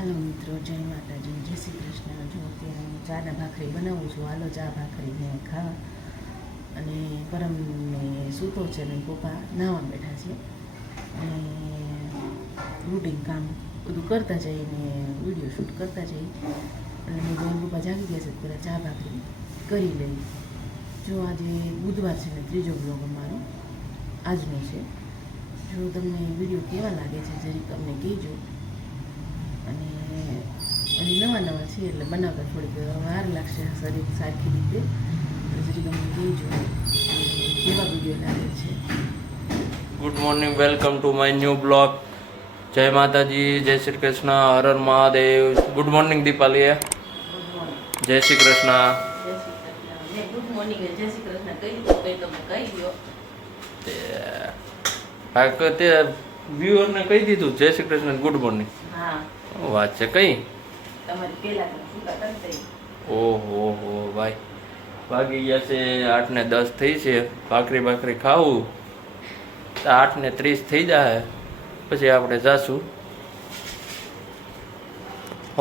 હાલો મિત્રો, જય માતાજી, જય શ્રી કૃષ્ણ. જો અત્યારે હું ચાના ભાખરી બનાવું છું. હાલો ચા ભાખરીને ખાવા. અને પરમને સૂતો છે ને પપ્પા નાવા બેઠા છે. અને રૂટિન કામ બધું કરતા જઈને વિડીયો શૂટ કરતા જઈ. અને મેં જોઈને પપ્પા જાગી ગયા છે, પહેલાં ચા ભાખરી કરી લઈ. જો આજે બુધવાર છે ને ત્રીજો બ્લોગ અમારો આજનો છે. જો તમને વિડીયો કેવા લાગે છે જરીક અમને કહેજો. અને નવા નવા છે એટલે બનાવતા થોડીક વાર લાગશે શરીર સરખી રીતે. જરીક અમને કહેજો કેવા વિડીયો લાગે છે. Good morning, welcome to my new blog. જય માતાજી, જય શ્રી કૃષ્ણ, હર હર મહાદેવ. Good morning Deepali. જય શ્રી કૃષ્ણ. ગુડ મોર્નિંગ, જય શ્રી કૃષ્ણ કહી દો, કહી દો. તે વ્યુઅરને કહી દીધું જય શ્રી કૃષ્ણ, ગુડ મોર્નિંગ. હા, વાત છે કઈ તમારી પહેલા ઓહો હો ભાઈ, વાગી ગયા છે 8:10 થઈ છે. ભાખરી ખાવું તો 8:30 થઈ જાય, પછી આપણે જાશું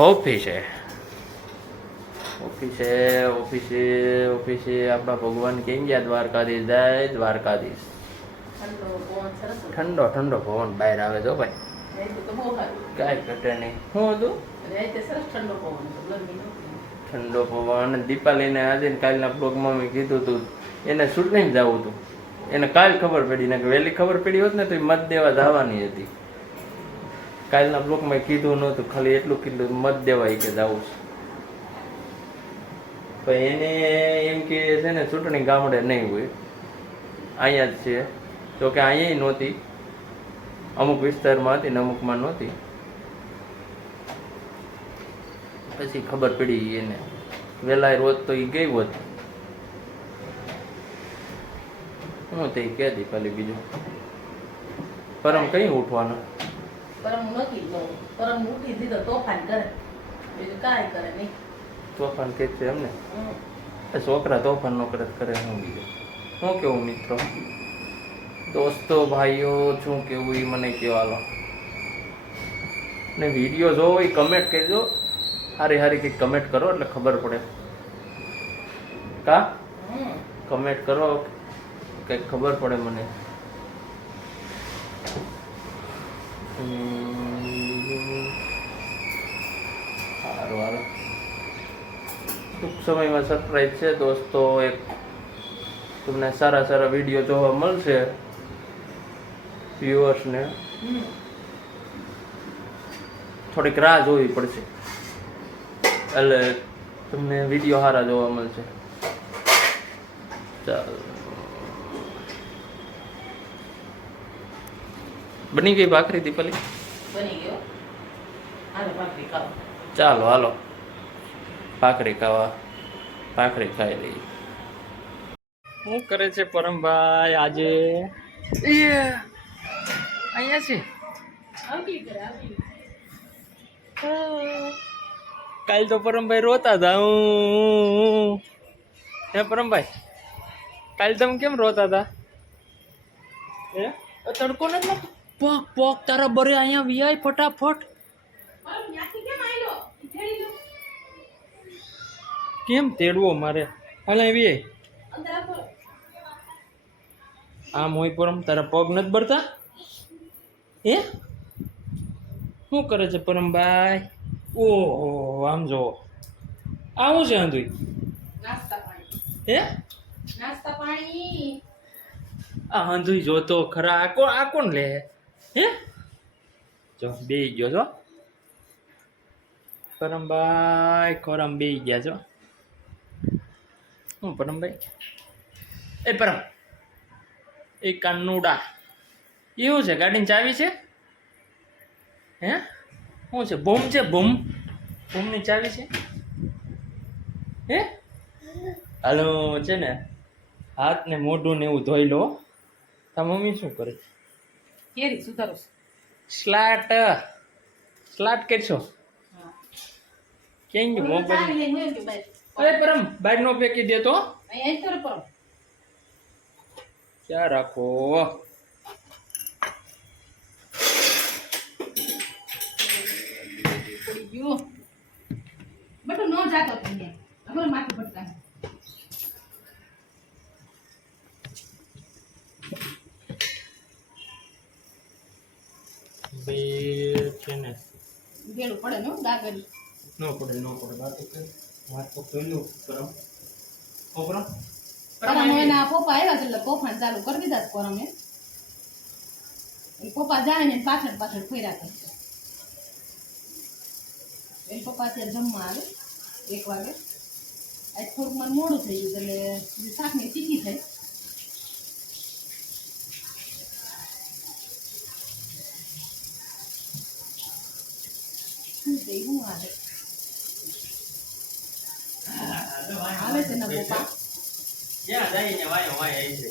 ઓફિસે. આપણા ભગવાન કેમ ગયા? દ્વારકાધીશ, જય દ્વારકાધીશ. ઠંડો પવન બહાર આવે છે ભાઈ, કાંઈ ઘટે નહીં. શું હતું? ઠંડો પવન. દીપાલીને આજે કાલના બ્લોગમાં મેં કીધું હતું એને શૂટ નહીં જવું હતું. એને કાલ ખબર પડી ને વહેલી ખબર પડી હોત ને તો મત દેવા જવાની હતી. કાલના બ્લોગમાં કીધું નહોતું, ખાલી એટલું કીધું મત દેવા કે જવું છે. પણ એને એમ કે છે ને ચૂંટણી ગામડે નહીં હોય, અહીંયા જ છે. તો કે અહીંયા નહોતી, અમુક વિસ્તારમાં હતી ને અમુકમાં નહોતી. પછી ખબર પડી એને, વહેલા રોજ તો એ ગઈ હોત. હું તે કહેતી ખાલી બીજું પરમ કઈ ઉઠવાનું? પરમ નથી, પરમ ઉઠી દીધો તોફાન કરે, બીજું કાંઈ કરે નહીં. તોફાન કે છે એમને? છોકરા તોફાન નો કરે હું બીજું શું કેવું? મિત્રો, દોસ્તો, ભાઈઓ, શું કેવું એ મને કહો હાલો. ને વિડીયો જોવો એ કમેન્ટ કરજો, હારી કંઈક કમેન્ટ કરો એટલે ખબર પડે. કા કમેન્ટ કરો કંઈક ખબર પડે મને. સારું, ટૂંક સમયમાં સરપ્રાઈઝ છે દોસ્તો. એક તમને સારા વિડીયો જોવા મળશે વ્યુઅર્સને. થોડીક રાહ જોવી પડશે એટલે તમને વિડીયો સારા જોવા મળશે. ચાલો, બની ગઈ ભાખરી દીપાલી? બની ગયો. હાલો ભાખરી ખાઓ. ચાલો હાલો ભાખરી ખાવા, ભાખરી ખાઈ લઈએ. શું કરે છે પરમભાઈ આજે? અહીંયા છે. કાલ તો પરમભાઈ રોતા હતા. હે પરમભાઈ, કાલ તમે કેમ રોતા હતા? હે તડકો નથી લાગતો? પોક તારા બરે અહીંયા વિયાય ફટાફટ. કેમ તેડવો મારે? હાલ આવી આમ હોય પરમ, તારા પગ નથી બળતા? હે શું કરે છે પરમભાઈ? ઓહો, આમ જો આવું છે આંધું. હે નાસ્તા પાણી આ આંધું જોતો ખરા. આ કોણ લે? હે જો બેહી ગયો છો પરમભાઈ, ખોરામ બેહી ગયા છો. શું પરમભાઈ? એ પરમ, એ કાનુડા એવું છે? ગાડીની ચાવી છે? હે શું છે? બૂમ છે? બૂમની ચાવી છે? હે હાલો છે ને હાથ ને મોઢું ને એવું ધોઈ લો. તા મમ્મી શું કરે? કેરી સુધારો. સ્લાટ કરશો? કેમ ગયું મોબાઈલ? અરે પરમ, બાર નો ફેંકી દેતો. ક્યાં રાખો? જો બટુ નો જાતો તને અગર માથું પટકા બે છે ને ગેડું પડે ને દાગર નો પડે વાત તો પેલું પરમ ઓપરમ પરમ એના પપ્પા આવ્યા એટલે તોફાન ચાલુ કરી દીધા છે પરમે એ પપ્પા જાય ને પાછળ પાછળ ફેર્યા કરશે એ પપ્પા અત્યારે જમવા આવે 1 વાગે આજ થોડુંક મને મોડું થઈ ગયું એટલે શાકની તીખી થઈ શું આવે આવે છે ને પપ્પા જ્યાં જાય ને વાય આવી છે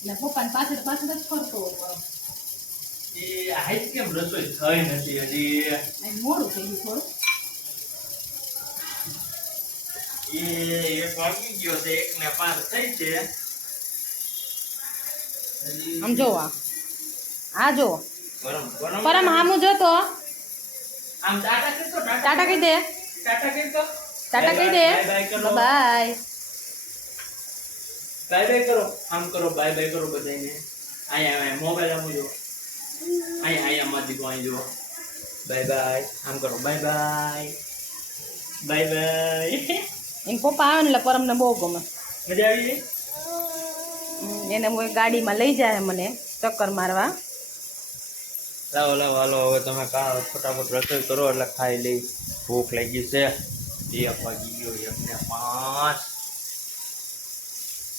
એટલે પપ્પાને પાછળ પાછળ જ ફરતો હતો એ આજ કેમ રસોઈ થઈ નથી હજી આજ મોડું થઈ ગયું થોડું એ 1 વાગી ગયો છે 1 ને 5 થઈ છે આમ જો આ જો ગરમ ગરમ પરમ હામું જોતો આમ ટાટા કરતો ટાટા કહી દે ટાટા કરતો ટાટા કહી દે બાય કરો બાય બાય કરો આમ કરો બાય કરો બધાને આયા મોબાઈલ આમ જો આયા મત દીકો આઈ જો બાય આમ કરો બાય એન પપ્પા આવે ને એટલે પરમને બહુ ગમે મજા આવી એને હું ગાડીમાં લઈ જાય મને ચક્કર મારવા લાવો હાલો હવે તમે ફટાફટ રસોઈ કરો એટલે ખાઈ લઈ ભૂખ લાગી છે 1 વાગી ગયો 1 ને 5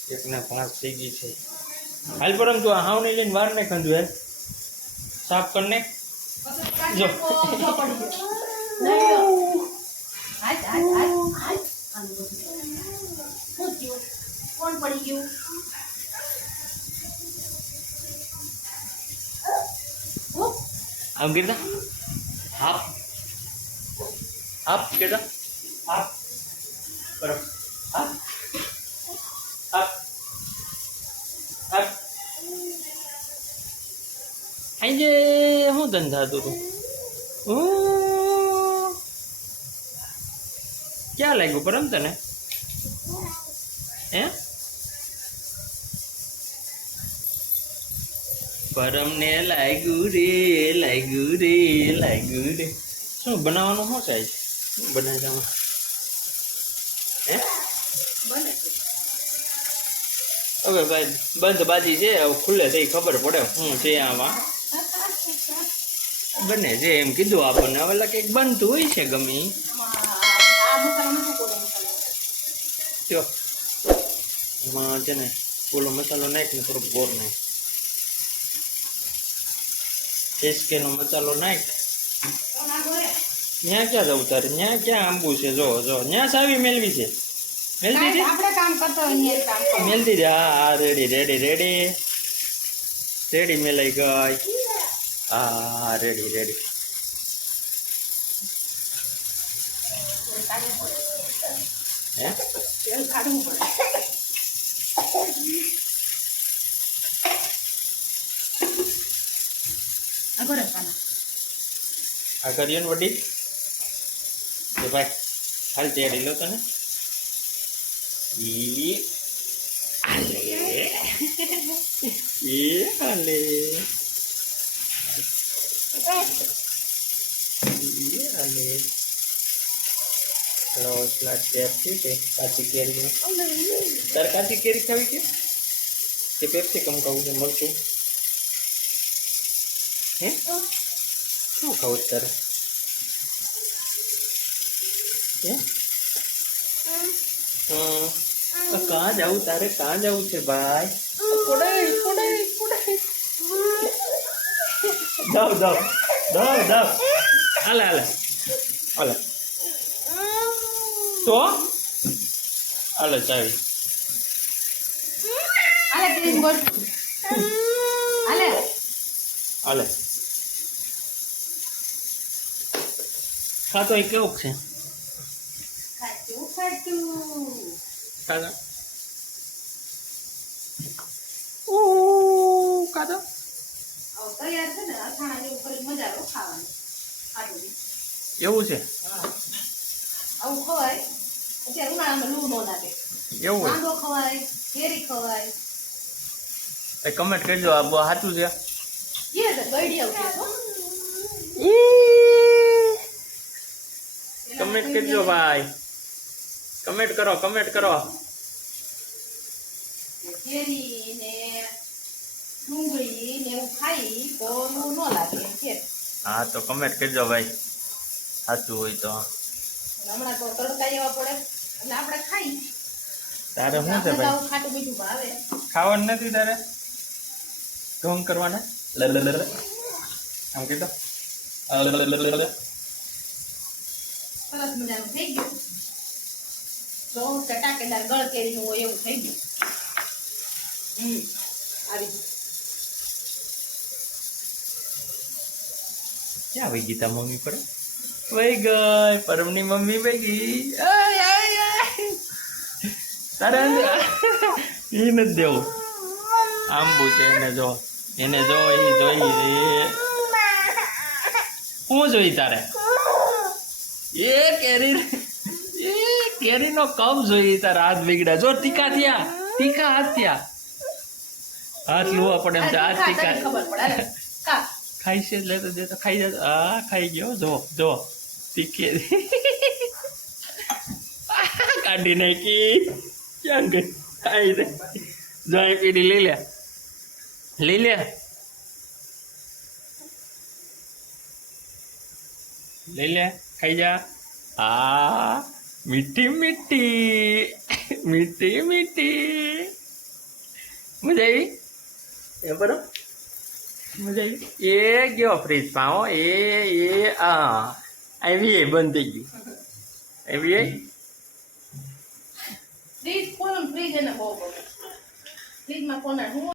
1 ને 5 થઈ ગઈ છે હાલ પરમ તું હાવ નહીં લઈને વાર નહીં ખંજુ હે સાફ કરને જો કોણ પડી ગયું આમ કીધા હાફ કીધા હાફ કરો હાફ આજે શું ધંધા હતું તું ક્યાં લાગ્યું પરમ તને હે પરમને લાગ્યું રે શું બનાવવાનું શું થાય શું બનાવવામાં હે હવે ભાઈ બંધ બાજી છે હવે ખુલ્લે થઈ ખબર પડે શું છે આમાં બને છે એમ કીધું આપણને હવે કંઈક બનતું હોય છે ગમે જો એમાં છે ને ઓલો મસાલો નાખ ને થોડોક ગોળ નાખ એસકેનો મસાલો નાખ ત્યાં ક્યાં જવું તારે ત્યાં ક્યાં આંબુ છે જો ત્યાં સાવી મેળવી છે મેલતી છે આપણે કામ કરતો મેલતી છે હા રેડી મેલાઈ ગઈ હા રેડી હે આ કરીએ ને વડી કે ભાઈ હાલ તૈયારી લો તને હાલે પેપ્સી કે કાચી કેરી તારે કાચી કેરી ખાવી કે પેપ્સી કમ ખાવું છે મળતું હે શું ખાવું તારે कहाँ जाऊँ तारे कहाँ जाऊँ थे भाई दब आला तो आला चावी आले खातो एक केवुं छे खाधा खाधा તૈયાર છે ને અથાણા જેવું કરી મજા આવે ખાવાની ખાધું એવું છે આવું ખવાય અત્યારે ઉનાળામાં લૂ ન લાગે. એવું હોય માંડો ખવાય, કેરી ખવાય. એ કમેન્ટ કરજો આ બહુ સાચું છે કે ગળી આવશે તો કમેન્ટ કરજો ભાઈ કમેન્ટ કરો કેરી ને ડુંગળી ને એવું ખાઈ તો લૂ ન લાગે એમ કે. હા તો કમેન્ટ કરજો ભાઈ સાચું હોય તો હમણાં તો તડકા એવા પડે એટલે આપણે ખાઈ. તારે શું છે આપણે તો ભાઈ આવું ખાટું મીઠું ભાવે. ખાવાનું નથી તારે ઢોંગ કરવાના આમ કીધો સરસ મજાનું થઈ ગયું. તો ચટાકેદાર ગળ કેરીનું હોય એવું થઈ ગયું. આવી ગયું. ક્યાં વહી ગઈ તા મમ્મી પર વહી ગઈ પરમની મમ્મી વહી ગઈ તારે એ નથી દેવું આંબુ છે એને જો એ જોઈ શું જોઈ તારે એ કેરીનો કપ જોઈ તારા હાથ બગડ્યા જો તીખા હાથ થયા હાથ લુવા પડે એમ છે હાથ તીખા ખબર પડે હાલે. કા ખાઈ છે લેતો દેતો ખાઈ જતો હા ખાઈ ગયો જો તીખી કાઢી નાખી ક્યાં ગઈ ખાઈ દે જો અહીં પીડી લઈ લે ખાઈ જા આ મીઠી મજા આવી એ બરો મજા આવી એ ગયો ફ્રીજ પાવો આવી બંધ થઈ ગયું આવી ફ્રીજ ખોલો ને ફ્રીજ એને બહુ ગમે. ફ્રીજમાં કોના હું